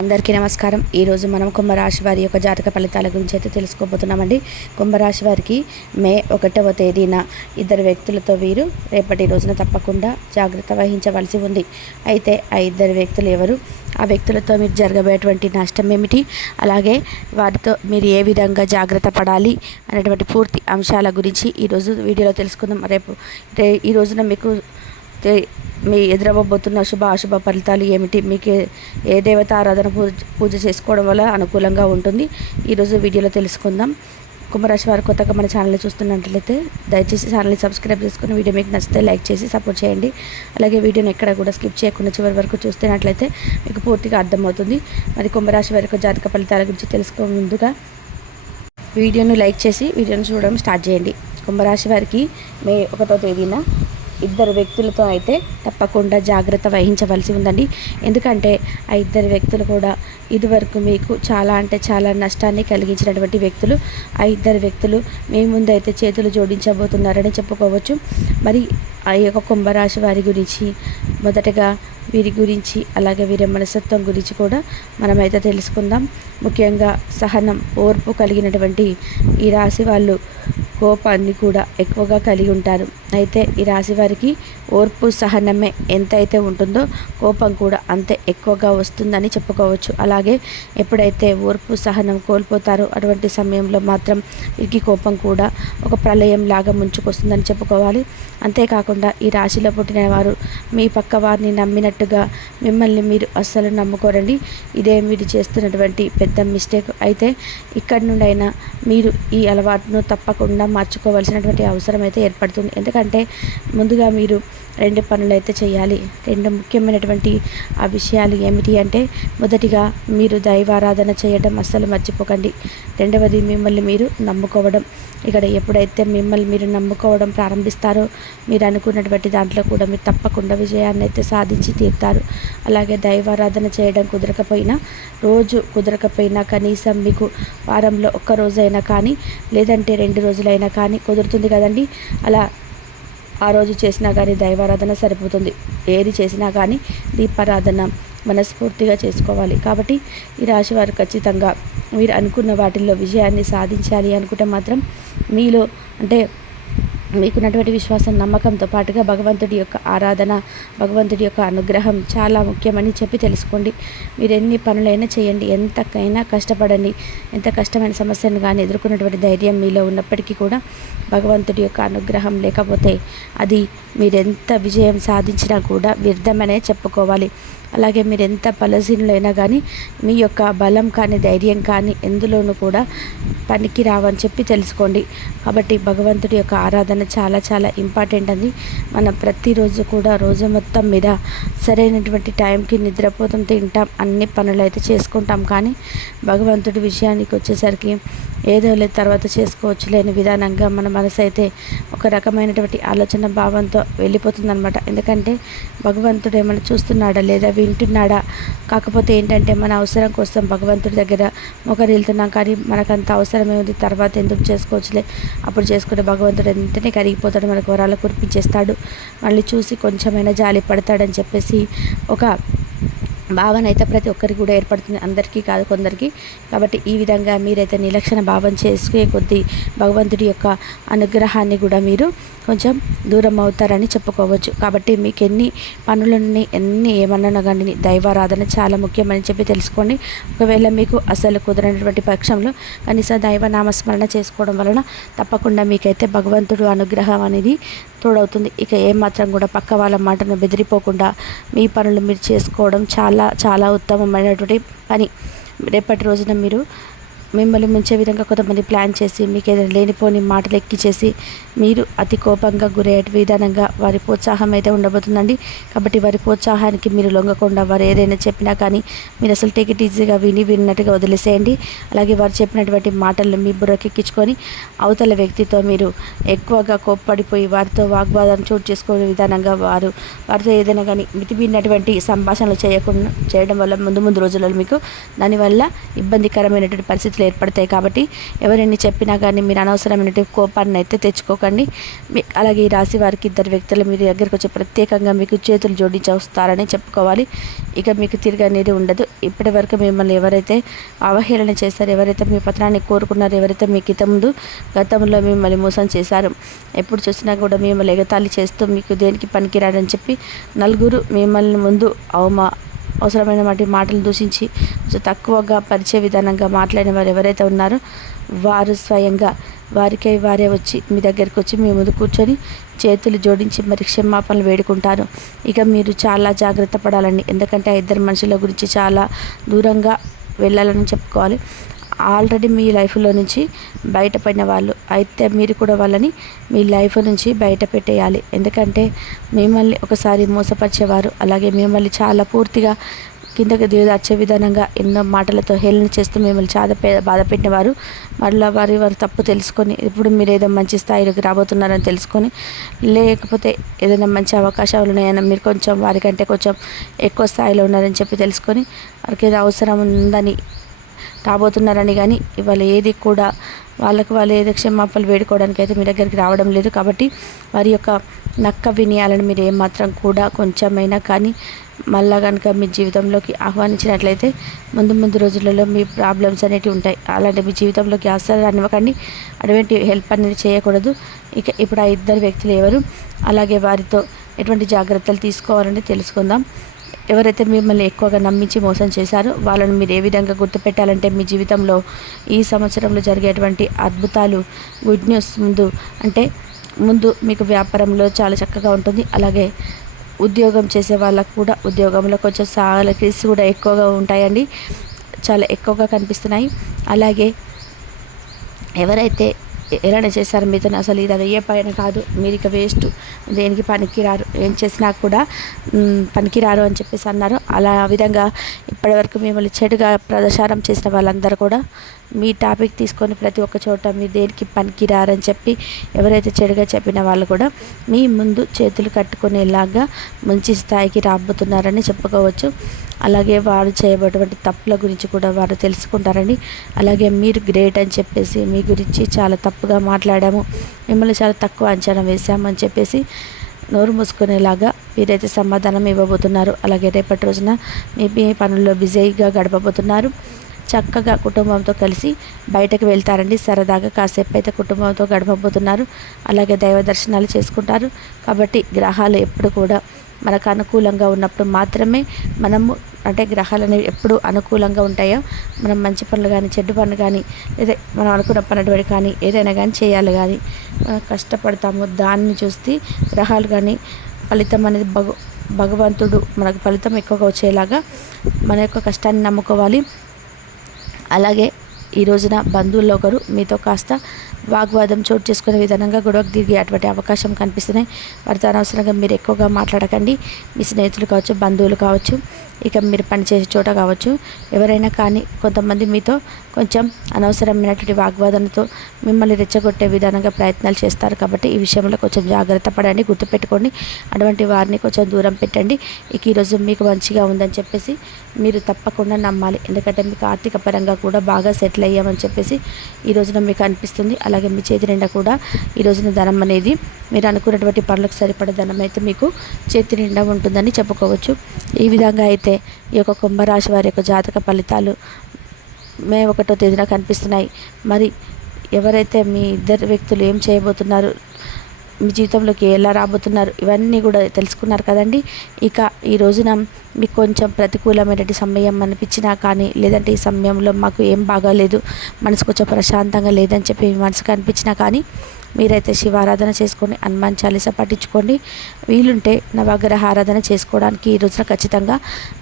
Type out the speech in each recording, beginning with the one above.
అందరికీ నమస్కారం. ఈరోజు మనం కుంభరాశి వారి యొక్క జాతక ఫలితాల గురించి అయితే తెలుసుకోబోతున్నామండి. కుంభరాశి వారికి మే ఒకటవ తేదీన ఇద్దరు వ్యక్తులతో వీరు రేపటి రోజున తప్పకుండా జాగ్రత్త వహించవలసి ఉంది. అయితే ఆ ఇద్దరు వ్యక్తులు ఎవరు? ఆ వ్యక్తులతో మీరు జరగబోయేటువంటి నష్టం ఏమిటి? అలాగే వారితో మీరు ఏ విధంగా జాగ్రత్త పడాలి అనేటువంటి పూర్తి అంశాల గురించి ఈరోజు వీడియోలో తెలుసుకుందాం. రేపు రే- ఈ రోజున మీకు మీ ఎదురవ్వబోతున్న శుభ అశుభ ఫలితాలు ఏమిటి? మీకు ఏ- దేవత ఆరాధన పూజ పూజ చేసుకోవడం వల్ల అనుకూలంగా ఉంటుంది? ఈరోజు వీడియోలో తెలుసుకుందాం. కుంభరాశి వారు కొత్తగా మన ఛానల్ చూస్తున్నట్లయితే దయచేసి ఛానల్ని సబ్స్క్రైబ్ చేసుకుని వీడియో మీకు నచ్చితే లైక్ చేసి సపోర్ట్ చేయండి. అలాగే వీడియోని ఎక్కడ కూడా స్కిప్ చేయకుండా చివరి వరకు చూస్తున్నట్లయితే మీకు పూర్తిగా అర్థమవుతుంది. మరి కుంభరాశి వారి జాతక ఫలితాల గురించి తెలుసుకో ముందుగా వీడియోను లైక్ చేసి వీడియోను చూడడం స్టార్ట్ చేయండి. కుంభరాశి వారికి మే ఒకటో తేదీన ఇద్దరు వ్యక్తులతో అయితే తప్పకుండా జాగ్రత్త వహించవలసి ఉందండి. ఎందుకంటే ఆ ఇద్దరు వ్యక్తులు కూడా ఇదివరకు మీకు చాలా అంటే చాలా నష్టాన్ని కలిగించినటువంటి వ్యక్తులు. ఆ ఇద్దరు వ్యక్తులు మీ ముందు అయితే చేతులు జోడించబోతున్నారని చెప్పుకోవచ్చు. మరి ఆ యొక్క కుంభరాశి వారి గురించి మొదటగా వీరి గురించి అలాగే వీరి మనస్తత్వం గురించి కూడా మనమైతే తెలుసుకుందాం. ముఖ్యంగా సహనం ఓర్పు కలిగినటువంటి ఈ రాశి వాళ్ళు కోపాన్ని కూడా ఎక్కువగా కలిగి ఉంటారు. అయితే ఈ రాశి వారికి ఓర్పు సహనమే ఎంత అయితే ఉంటుందో కోపం కూడా అంతే ఎక్కువగా వస్తుందని చెప్పుకోవచ్చు. అలాగే ఎప్పుడైతే ఓర్పు సహనం కోల్పోతారో అటువంటి సమయంలో మాత్రం వీరికి కోపం కూడా ఒక ప్రళయం లాగా ముంచుకొస్తుందని చెప్పుకోవాలి. అంతేకాకుండా ఈ రాశిలో పుట్టిన వారు మీ పక్క వారిని నమ్మినట్టుగా మిమ్మల్ని మీరు అస్సలు నమ్ముకోరండి. ఇదే మీరు చేస్తున్నటువంటి పెద్ద మిస్టేక్. అయితే ఇక్కడి నుండైనా మీరు ఈ అలవాటును తప్పకుండా మార్చుకోవాల్సినటువంటి అవసరం అయితే ఏర్పడుతుంది. ఎందుకంటే ముందుగా మీరు రెండు పనులు అయితే చేయాలి. రెండు ముఖ్యమైనటువంటి ఆ విషయాలు ఏమిటి అంటే మొదటిగా మీరు దైవారాధన చేయడం అస్సలు మర్చిపోకండి. రెండవది మిమ్మల్ని మీరు నమ్ముకోవడం. ఇక్కడ ఎప్పుడైతే మిమ్మల్ని మీరు నమ్ముకోవడం ప్రారంభిస్తారో మీరు అనుకున్నటువంటి దాంట్లో కూడా మీరు తప్పకుండా విజయాన్ని అయితే సాధించి తీరుతారు. అలాగే దైవారాధన చేయడం కుదరకపోయినా రోజు కుదరకపోయినా కనీసం మీకు వారంలో ఒక్క రోజైనా కానీ లేదంటే రెండు రోజులైనా కానీ కుదురుతుంది కదండి. అలా ఆ రోజు చేసినా కానీ దైవారాధన సరిపోతుంది. ఏది చేసినా కానీ దీపారాధన మనస్ఫూర్తిగా చేసుకోవాలి. కాబట్టి ఈ రాశి వారు ఖచ్చితంగా మీరు అనుకున్న వాటిల్లో విజయాన్ని సాధించాలి అనుకుంటే మాత్రం మీలో అంటే మీకున్నటువంటి విశ్వాసం నమ్మకంతో పాటుగా భగవంతుడి యొక్క ఆరాధన భగవంతుడి యొక్క అనుగ్రహం చాలా ముఖ్యమని చెప్పి తెలుసుకోండి. మీరు ఎన్ని పనులైనా చేయండి. ఎంతకైనా కష్టపడండి. ఎంత కష్టమైన సమస్యను కానీ ఎదుర్కొన్నటువంటి ధైర్యం మీలో ఉన్నప్పటికీ కూడా భగవంతుడి యొక్క అనుగ్రహం లేకపోతే అది మీరెంత విజయం సాధించినా కూడా వ్యర్థమనే చెప్పుకోవాలి. అలాగే మీరు ఎంత బలహీనులైనా కానీ మీ యొక్క బలం కానీ ధైర్యం కానీ ఎందులోనూ కూడా పనికి రావని చెప్పి తెలుసుకోండి. కాబట్టి భగవంతుడి యొక్క ఆరాధన చాలా చాలా ఇంపార్టెంట్ అని మనం ప్రతిరోజు కూడా రోజు మొత్తం మీద సరైనటువంటి టైంకి నిద్రపోతాం తింటాం అన్ని పనులు అయితే చేసుకుంటాం. కానీ భగవంతుడి విషయానికి వచ్చేసరికి ఏదో లేదు తర్వాత చేసుకోవచ్చు లేని విధానంగా మన మనసు అయితే ఒక రకమైనటువంటి ఆలోచన భావంతో వెళ్ళిపోతుందన్నమాట. ఎందుకంటే భగవంతుడు ఏమైనా చూస్తున్నాడా లేదా వింటున్నాడా? కాకపోతే ఏంటంటే మన అవసరం కోసం భగవంతుడి దగ్గర మొగరు వెళ్తున్నాం కానీ మనకంత అవసరమే ఉంది. తర్వాత ఎందుకు చేసుకోవచ్చులే? అప్పుడు చేసుకుంటే భగవంతుడు వెంటనే కరిగిపోతాడు మనకు వరాలు కురిపించేస్తాడు. మళ్ళీ చూసి కొంచెమైనా జాలి పడతాడని చెప్పేసి ఒక భావన అయితే ప్రతి ఒక్కరికి కూడా ఏర్పడుతుంది. అందరికీ కాదు కొందరికి. కాబట్టి ఈ విధంగా మీరైతే నిలక్షణ భావం చేసుకునే కొద్దీ భగవంతుడి యొక్క అనుగ్రహాన్ని కూడా మీరు కొంచెం దూరం అవుతారని చెప్పుకోవచ్చు. కాబట్టి మీకు ఎన్ని పనులని ఎన్ని ఏమన్నా కానీ దైవారాధన చాలా ముఖ్యమని చెప్పి తెలుసుకోండి. ఒకవేళ మీకు అసలు కుదరనటువంటి పక్షంలో కనీసం దైవ నామస్మరణ చేసుకోవడం వలన తప్పకుండా మీకైతే భగవంతుడు అనుగ్రహం అనేది తోడవుతుంది. ఇక ఏమాత్రం కూడా పక్క వాళ్ళ మాటను బెదిరిపోకుండా మీ పనులు మీరు చేసుకోవడం చాలా చాలా ఉత్తమమైనటువంటి పని. రేపటి రోజున మీరు మిమ్మల్ని ముంచే విధంగా కొంతమంది ప్లాన్ చేసి మీకు ఏదైనా లేనిపోని మాటలు ఎక్కిచేసి మీరు అతి కోపంగా గురయ్యే విధానంగా వారి ప్రోత్సాహం అయితే ఉండబోతుందండి. కాబట్టి వారి ప్రోత్సాహానికి మీరు లొంగకుండా వారు ఏదైనా చెప్పినా కానీ మీరు అసలు టికెట్ ఈజీగా విని విన్నట్టుగా వదిలేసేయండి. అలాగే వారు చెప్పినటువంటి మాటలను మీ బుర్రకెక్కించుకొని అవతల వ్యక్తితో మీరు ఎక్కువగా కోప్పడిపోయి వారితో వాగ్వాదం చోటు చేసుకునే విధానంగా వారు వారితో ఏదైనా కానీ మితిమీరినటువంటి సంభాషణలు చేయకుండా చేయడం వల్ల ముందు ముందు రోజులలో మీకు దానివల్ల ఇబ్బందికరమైనటువంటి పరిస్థితులు పరిస్థితులు ఏర్పడతాయి కాబట్టి ఎవరిని చెప్పినా కానీ మీరు అనవసరమైన కోపాన్ని అయితే తెచ్చుకోకండి. మీ అలాగే ఈ రాశి వారికి ఇద్దరు వ్యక్తులు మీ దగ్గరకు వచ్చి ప్రత్యేకంగా మీకు చేతులు జోడించి వస్తారని చెప్పుకోవాలి. ఇక మీకు తిరిగి అనేది ఉండదు. ఇప్పటి వరకు మిమ్మల్ని ఎవరైతే అవహేళన చేశారో ఎవరైతే మీ పత్రాన్ని కోరుకున్నారో ఎవరైతే మీ ముందు గతంలో మిమ్మల్ని మోసం చేశారు ఎప్పుడు చూసినా కూడా మిమ్మల్ని ఎగతాళి చేస్తూ మీకు దేనికి పనికిరాడని చెప్పి నలుగురు మిమ్మల్ని ముందు అవమా అవసరమైన వాటి మాటలు దూషించి తక్కువగా పరిచే విధానంగా మాట్లాడిన వారు ఎవరైతే ఉన్నారో వారు స్వయంగా వారికై వారే వచ్చి మీ దగ్గరికి వచ్చి మీ ముందు కూర్చొని చేతులు జోడించి మరి క్షమాపణలు వేడుకుంటారు. ఇక మీరు చాలా జాగ్రత్త పడాలండి. ఎందుకంటే ఆ ఇద్దరు మనుషుల గురించి చాలా దూరంగా వెళ్ళాలని చెప్పుకోవాలి. ఆల్రెడీ మీ లైఫ్లో నుంచి బయటపడిన వాళ్ళు అయితే మీరు కూడా వాళ్ళని మీ లైఫ్ నుంచి బయట పెట్టేయాలి. ఎందుకంటే మిమ్మల్ని ఒకసారి మోసపరిచేవారు అలాగే మిమ్మల్ని చాలా పూర్తిగా కిందకి దిగదార్చే విధానంగా ఎన్నో మాటలతో హేళన చేస్తూ మిమ్మల్ని చాలా బాధ పెట్టినవారు మళ్ళీ వారి వారి తప్పు తెలుసుకొని ఇప్పుడు మీరు ఏదో మంచి స్థాయిలోకి రాబోతున్నారని తెలుసుకొని లేకపోతే ఏదైనా మంచి అవకాశాలు ఉన్నాయని మీరు కొంచెం వారికంటే కొంచెం ఎక్కువ స్థాయిలో ఉన్నారని చెప్పి తెలుసుకొని వారికి ఏదో అవసరం ఉందని రాబోతున్నారని కానీ ఇవాళ ఏది కూడా వాళ్ళకు వాళ్ళు ఏదో క్షమాపణలు వేడుకోవడానికి అయితే మీ దగ్గరికి రావడం లేదు కాబట్టి వారి యొక్క నక్క వినయాలను మీరు ఏమాత్రం కూడా కొంచెమైనా కానీ మళ్ళా కనుక మీ జీవితంలోకి ఆహ్వానించినట్లయితే ముందు ముందు రోజులలో మీ ప్రాబ్లమ్స్ అనేటివి ఉంటాయి. అలాంటి మీ జీవితంలోకి అస్సలు రానివ్వకండి. అటువంటి హెల్ప్ అనేది చేయకూడదు. ఇక ఇప్పుడు ఆ ఇద్దరు వ్యక్తులు ఎవరు? అలాగే వారితో ఎటువంటి జాగ్రత్తలు తీసుకోవాలని తెలుసుకుందాం. ఎవరైతే మిమ్మల్ని ఎక్కువగా నమ్మించి మోసం చేశారో వాళ్ళని మీరు ఏ విధంగా గుర్తుపెట్టాలంటే మీ జీవితంలో ఈ సంవత్సరంలో జరిగేటువంటి అద్భుతాలు గుడ్ న్యూస్ ముందు అంటే ముందు మీకు వ్యాపారంలో చాలా చక్కగా ఉంటుంది. అలాగే ఉద్యోగం చేసే వాళ్ళకు కూడా ఉద్యోగంలో కొంచెం సాలరీస్ కూడా ఎక్కువగా ఉంటాయండి. చాలా ఎక్కువగా కనిపిస్తున్నాయి. అలాగే ఎవరైతే ఎలా చేశారు మీతో అసలు ఇది అయ్యే పైన కాదు. మీరు ఇక వేస్ట్. దేనికి పనికిరారు? ఏం చేసినా కూడా పనికిరారు అని చెప్పేసి అన్నారు. అలా విధంగా ఇప్పటివరకు మిమ్మల్ని చెడుగా ప్రదర్శనం చేసిన వాళ్ళందరూ కూడా మీ టాపిక్ తీసుకొని ప్రతి ఒక్క చోట మీరు దేనికి పనికిరారని చెప్పి ఎవరైతే చెడుగా చెప్పిన వాళ్ళు కూడా మీ ముందు చేతులు కట్టుకునేలాగా మంచి స్థాయికి రాబోతున్నారని చెప్పుకోవచ్చు. అలాగే వారు చేయబడినటువంటి తప్పుల గురించి కూడా వారు తెలుసుకుంటారని అలాగే మీరు గ్రేట్ అని చెప్పేసి మీ గురించి చాలా తప్పుగా మాట్లాడాము మిమ్మల్ని చాలా తక్కువ అంచనా వేసామని చెప్పేసి నోరు మూసుకునేలాగా మీరైతే సమాధానం ఇవ్వబోతున్నారు. అలాగే రేపటి రోజున మీ మీ పనుల్లో బిజీగా గడపబోతున్నారు. చక్కగా కుటుంబంతో కలిసి బయటకు వెళ్తారండి. సరదాగా కాసేపు అయితే కుటుంబంతో గడపబోతున్నారు. అలాగే దైవ దర్శనాలు చేసుకుంటారు. కాబట్టి గ్రహాలు ఎప్పుడు కూడా మనకు అనుకూలంగా ఉన్నప్పుడు మాత్రమే మనము అంటే గ్రహాలు అనేవి ఎప్పుడు అనుకూలంగా ఉంటాయో మనం మంచి పనులు కానీ చెడ్డు పనులు కానీ లేదా మనం అనుకున్న పనులు కానీ ఏదైనా కానీ చేయాలి కానీ మనం కష్టపడతాము. దాన్ని చూస్తే గ్రహాలు కానీ ఫలితం అనేది భగ భగవంతుడు మనకు ఫలితం ఎక్కువగా వచ్చేలాగా మన యొక్క కష్టాన్ని నమ్ముకోవాలి. అలాగే ఈ రోజున బంధువుల్లో ఒకరు మీతో కాస్త వాగ్వాదం చోటు చేసుకునే విధానంగా గొడవకు దిగే అటువంటి అవకాశం కనిపిస్తున్నాయి. వారితో అనవసరంగా మీరు ఎక్కువగా మాట్లాడకండి. మీ స్నేహితులు కావచ్చు బంధువులు కావచ్చు. ఇక మీరు పనిచేసే చోట కావచ్చు. ఎవరైనా కానీ కొంతమంది మీతో కొంచెం అనవసరమైనటువంటి వాగ్వాదనతో మిమ్మల్ని రెచ్చగొట్టే విధానంగా ప్రయత్నాలు చేస్తారు కాబట్టి ఈ విషయంలో కొంచెం జాగ్రత్త పడండి గుర్తుపెట్టుకోండి. అటువంటి వారిని కొంచెం దూరం పెట్టండి. ఇక ఈరోజు మీకు మంచిగా ఉందని చెప్పేసి మీరు తప్పకుండా నమ్మాలి. ఎందుకంటే మీకు ఆర్థిక పరంగా కూడా బాగా సెటిల్ అయ్యామని చెప్పేసి ఈ రోజున మీకు అనిపిస్తుంది. అలాగే మీ చేతి నిండా కూడా ఈ రోజున ధనం అనేది మీరు అనుకున్నటువంటి పనులకు సరిపడే ధనం అయితే మీకు చేతి నిండా ఉంటుందని చెప్పుకోవచ్చు. ఈ విధంగా అయితే ఈ యొక్క కుంభరాశి వారి యొక్క జాతక ఫలితాలు మే ఒకటో తేదీన కనిపిస్తున్నాయి. మరి ఎవరైతే మీ ఇద్దరు వ్యక్తులు ఏం చేయబోతున్నారు మీ జీవితంలోకి ఎలా రాబోతున్నారు ఇవన్నీ కూడా తెలుసుకున్నారు కదండి. ఇక ఈ రోజున మీకు కొంచెం ప్రతికూలమైనటువంటి సమయం అనిపించినా కానీ లేదంటే ఈ సమయంలో మాకు ఏం బాగాలేదు మనసు కొంచెం ప్రశాంతంగా లేదని చెప్పి మనసుకు అనిపించినా కానీ మీరైతే శివారాధన చేసుకొని హనుమాన్ చాలీస పట్టించుకోండి వీలుంటే నవగ్రహ ఆరాధన చేసుకోవడానికి ఈ రోజున ఖచ్చితంగా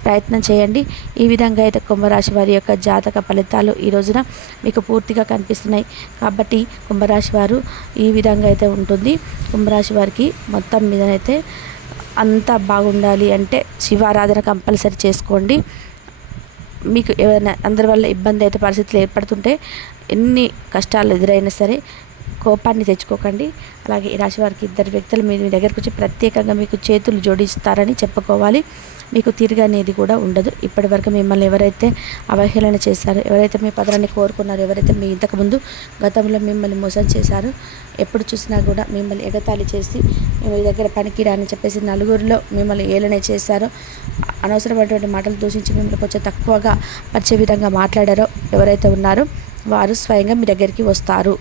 ప్రయత్నం చేయండి. ఈ విధంగా అయితే కుంభరాశి వారి యొక్క జాతక ఫలితాలు ఈ రోజున మీకు పూర్తిగా కనిపిస్తున్నాయి. కాబట్టి కుంభరాశి వారు ఈ విధంగా అయితే ఉంటుంది. కుంభరాశి వారికి మొత్తం మీదనైతే అంతా బాగుండాలి అంటే శివారాధన కంపల్సరీ చేసుకోండి. మీకు ఏమైనా అందరి వల్ల ఇబ్బంది అయితే పరిస్థితులు ఏర్పడుతుంటే ఎన్ని కష్టాలు ఎదురైనా సరే కోపాన్ని తెచ్చుకోకండి. అలాగే ఈ రాశి వారికి ఇద్దరు వ్యక్తులు మీరు మీ దగ్గరకు వచ్చి ప్రత్యేకంగా మీకు చేతులు జోడిస్తారని చెప్పుకోవాలి. మీకు తిరిగి అనేది కూడా ఉండదు. ఇప్పటివరకు మిమ్మల్ని ఎవరైతే అవహేళన చేశారో ఎవరైతే మీ పదరాన్ని కోరుకున్నారో ఎవరైతే మీ ఇంతకుముందు గతంలో మిమ్మల్ని మోసం చేశారో ఎప్పుడు చూసినా కూడా మిమ్మల్ని ఎగతాళి చేసి మీ దగ్గర పనికిరా అని చెప్పేసి నలుగురిలో మిమ్మల్ని ఏలన చేశారో అనవసరమైనటువంటి మాటలు దూషించి మిమ్మల్ని కొంచెం తక్కువగా పరిచే విధంగా మాట్లాడారో ఎవరైతే ఉన్నారో వారు స్వయంగా మీ దగ్గరికి వస్తారు.